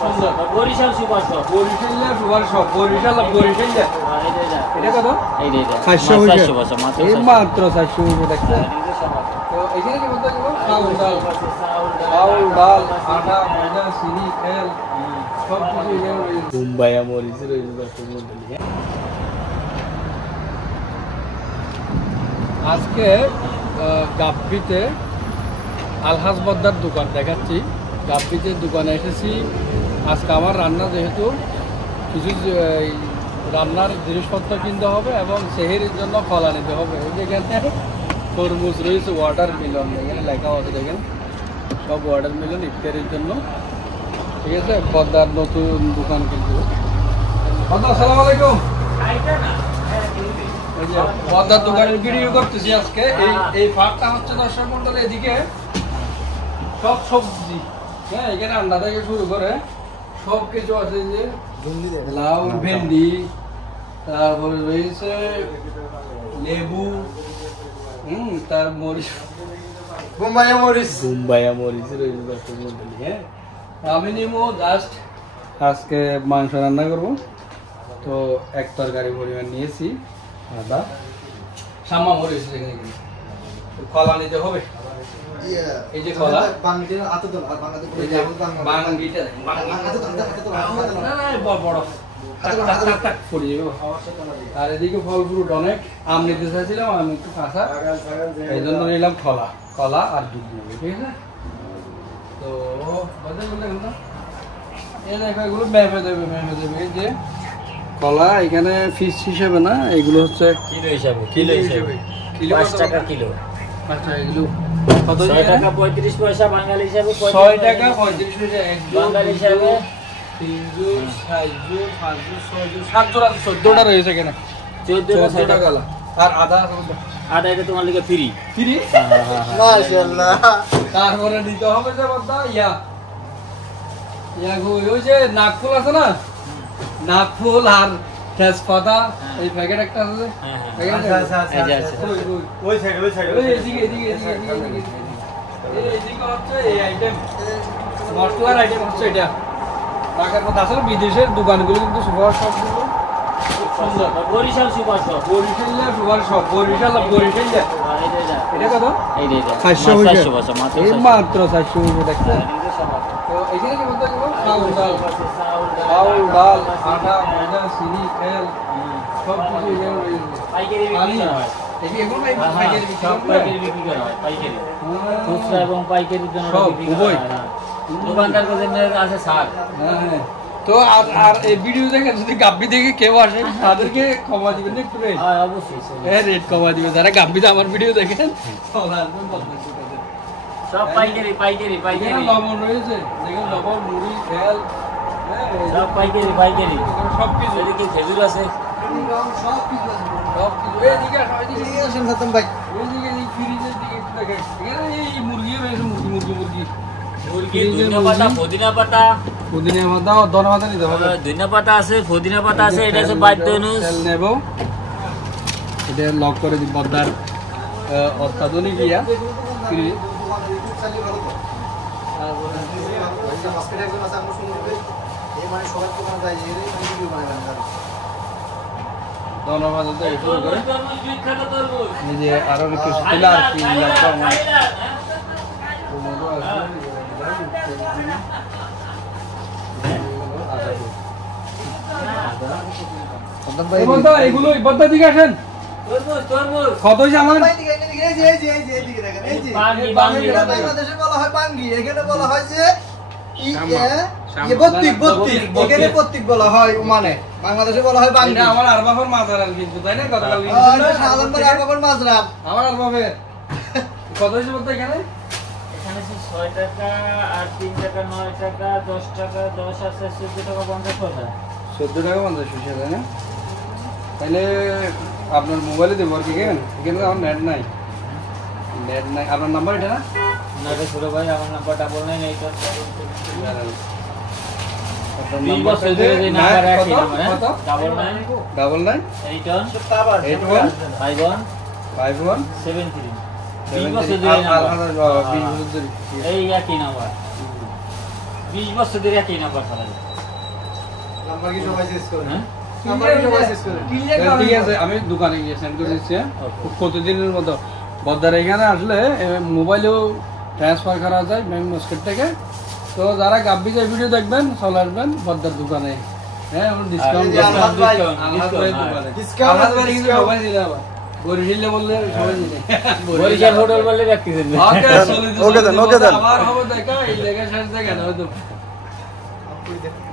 সুন্দর Barishal super shop. বরিশালে super shop Barishal এটা কত? এই রে 400 পয়সা মাত্র। এই মাত্র 400 টাকা দেখছেন। তো এখানে কি বলতে গেল চাউল ডাল আটা ময়দা চিনি তেল সব কিছু এখানে রয়েছে। মুম্বাইয়া মরিচ রয়েছে দর্শক মণ্ডলী। আজকে গাব্বিতে আলহাজ বদ্দার দোকান দেখাচ্ছি। গাব্বিতে দোকানে এসেছি। আজকে আমার রান্না যেহেতু কিছু রান্নার জিনিসপত্র কিনতে হবে এবং সেহেরির জন্য কলা নিতে হবে। যেখানে তরমুজ রয়েছে, ওয়াটারমেলন এখানে লেখা আছে দেখেন, সব ওয়াটারমেলন ইফতারির জন্য। ঠিক আছে, বদ্দার নতুন দোকান কিন্তু। বদ্দা আসসালামু আলাইকুম। এই যে বদ্দার দোকানের ভিডিও করতেছি আজকে। এই ফাঁকটা হচ্ছে দর্শক মণ্ডলী, এদিকে সব সবজি, হ্যাঁ এখানে আন্ডা থেকে শুরু করে সব কিছু আছে। যে লাউ ভেন্ডি, তারপরে রয়েছে লেবু, তার মরিচ বোম্বাইয়া মরিচ রয়েছে দর্শক মণ্ডলী। হ্যাঁ আমি নিবো জাস্ট আজকে মাংস রান্না করব। তো এক তরকারি পরিমাণ নিয়েছি, আদা সামা মরিচ এখানে কলা নিতে হবে। এই যে কলা বড় আর এদিকে ফল ফ্রুট অনেক। আম নিতে চাইছিলাম, আমি একটু কাঁচা, এই জন্য নিলাম কলা আর দুধ নেবে। ঠিক আছে, তো এই দেখো এগুলো মেপে দেবে। এই যে কলা এখানে পিস হিসেবে না, এগুলো হচ্ছে কিলো হিসাবে। 5 টাকা কিলো। 5 টাকা কিলো কত? 6 টাকা 35 পয়সা বাঙালি হিসাবে। 6 টাকা 35 পয়সা বাঙালি হিসাবে। 3 জোড় 4 জোড় 5 জোড় 6 জোড় 7 জোড়া 14টা রয়েছে এখানে। 14 টাকা। আর আদা এটা তোমার লিগে ফ্রি। মাশাআল্লাহ। তারপরে নিতে হবে যে বদ্দা ওই যে নাকফুল আছে না, নাকফুল আর তেজপাতা, এই প্যাকেট একটা আছে। ওই সাইড এদিকে হচ্ছে এই আইটেম, মশলার আইটেম হচ্ছে এটা। টাকার কথা আসলে বিদেশের দোকানগুলো কিন্তু সুপার শপগুলো খুব সুন্দর। Barishal super shop. বরিশালে সুপার শপ বরিশাল এটা কত? এই রে 400 পয়সা মাত্র। এই মাত্র 400 দেখছেন। তো এখানে কি বলতে গেল চাউল ডাল আটা ময়দা চিনি তেল সব কিছু এখানে রয়েছে। পাইকারি বিক্রি করা হয়। পাইকারি বিক্রি করা হয়। পাইকারি খুচরা এবং পাইকারির জন্য বিক্রি করা হয়। দোকানদার কাছে ছাড়। হ্যাঁ, তো আর এই ভিডিও দেখে যদি গাব্বি দেখে কেউ আসে তাদেরকে কমা দিবেন না একটু রেট? হ্যাঁ অবশ্যই রেট কমা দিবেন যারা গাব্বিতে আমার ভিডিও দেখেন। সব পাইকারি। লবণ রয়েছে দেখেন, লবণ মুড়ি তেল সব পাইকারি সব কিছু। এদিকে খেজুর আছে, সব কিছু এদিকে আসেন সাতম ভাই। ওইদিকে এই ফ্রিজের দিকে একটু দেখেন, এখানে এই মুরগি রয়েছে, মুরগি ধনিয়া পাতা, পুদিনা পাতা ধনে পাতা নিতে হবে। ধনিয়া পাতা আছে, পুদিনা পাতা আছে। এটা হচ্ছে বাইদনুস তেল নেব। এটা লক করে দিব বদ্দার অত্যাধুনিক ফ্রিজ। ধন্যবাদ। এই যে আরো একটু শিলা আর কি এগুলো বদ্দার দিকে আসেন। কত হয়েছে আমার? বাংলাদেশে বলা হয় পাঙ্গি, এখানে বলা হয় যে প্রতীক বলা হয়। মানে বাংলাদেশে বলা হয় বাঙ্গি। আমার আরবাফের মাজার কিন্তু তাই না? গতকাল মাজরাম আমার আরবাফের কত হয়েছে বলতে এখানে? এখানে 6 টাকা আর 3 টাকা 9 টাকা 10 টাকা 10 আছে 14 টাকা 50 পয়সা। 14 টাকা 50 পয়সা তাই না? তাহলে আপনার মোবাইলে দেবো আর কি। এখানে আমার নেট নাই। আপনার নাম্বার এটা না? না রে ছোট ভাই, আমার নাম্বার 99 এই একই নাম্বার। 20 বছর ধরে একই নাম্বার চালাই। নাম্বার কি সবাই চেঞ্জ করে? হ্যাঁ? নাম্বার কি সবাই চেঞ্জ করে? ঠিক আছে, আমি দোকানে গিয়ে সেন্ড করে দিচ্ছি, হ্যাঁ? Okay. প্রতিদিনের মতো বদ্দার এখানে আসলে মোবাইলেও ট্রান্সফার করা যায় ব্যাংক মস্কেট থেকে। তো যারা গাব্বি যায় ভিডিও দেখবেন চলে আসবেন বদ্দার দোকানে, হ্যাঁ? ডিসকাউন্ট এই যে আলহাজ ভাই, ডিসকাউন্ট আলহাজ ভাই কিন্তু সবাই দিলে আবার বরিশালে বললে সবাই দিলে বরিশাল হোটেল বললে ব্যক্তি দেন। ওকে, ওকে দেন, ওকে দেন। আবার হবে দেখা এই জায়গায় শেষ দেখা না হয়তো। আপনি দেখুন।